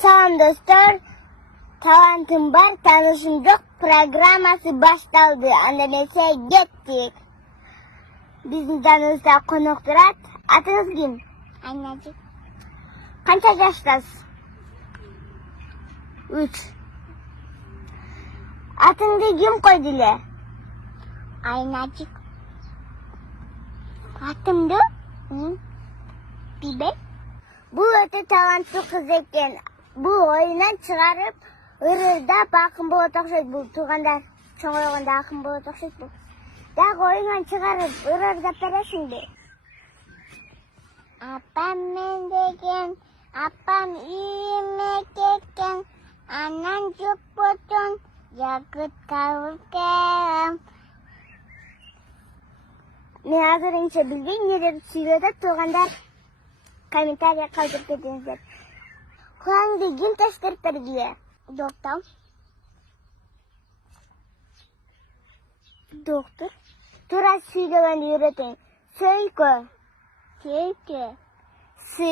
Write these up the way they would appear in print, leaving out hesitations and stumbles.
Салам достор, талантым бар, танышым жок программасы башталды. Анда нерсе кеттик. Биздин жаныбызда конок турат. Атыңыз ким? Айнажик. Канча жаштасыз? 3. Атыңды ким койду эле? Айнажик. Атымды? Бибек. Бул өтө таланттуу кыз экен. Бул оюндан чыгарып, ырырда акын болот окшойт. Бул туугандар чоңойгондо акын болот окшойт бул. Дагы оюндан чыгарып, ырырдап бересиңби? Апам мен деген, апам үйүмө кеткен, анан жопотон жакыт калып келем. Мен азырынча билбейм, эмне сүйлөп атат туугандар. Комментарий калтырып кетиниздер. Кулаңды ким таштырып берди? Доктор. Доктор. Туура сүйлөгөндү үйрөтөйүн. Сөйкө. Сөйкө. Сы.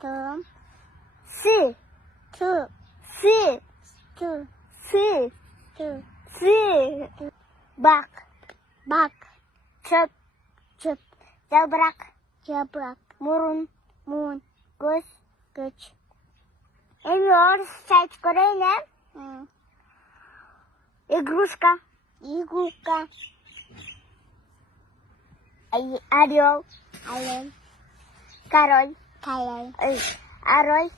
Тым. Сы. Ту. Сы. Ту. Сы. Ту. Сы. Бак. Бак. Чөп. Чөп. Жалбырак. Жалбырак. Мурун. Муун. Көз. Көч. Эми орусча айтып көрөйүн, Игрушка. Игрушка. Орел. Орел. Король. Король. Ороль.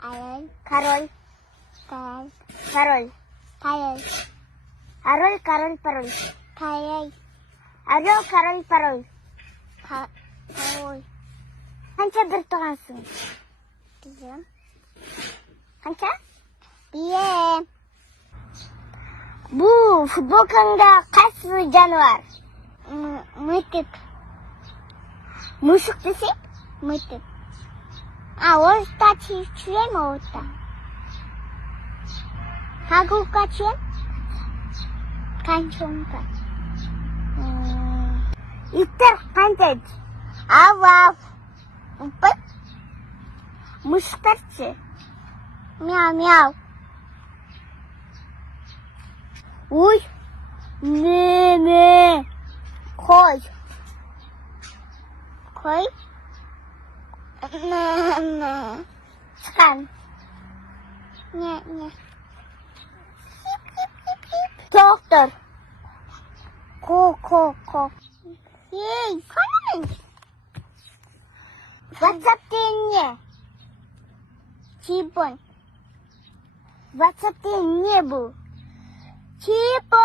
Ороль. Король. Король. Король. Король. Ороль, король, пароль. Король. Орел, король, пароль. Король. Канча бир туугансың? Бизем. Канча? Бие. Бул футболкаңда кайсы жаныбар? Мытык. Мышык десең? Мытык. Орусча чүйем орусча. Кагулка чүйем? Канчонка. Иттер кантет? Ав. Упыт. Мышыктарчы? Мяу-мяу. Уй. Не. Кой. Кой. Не. Скан. Не. Доктор. Ко. Ей, кана? WhatsApp не. Телефон. WhatsApp не был. Телефон.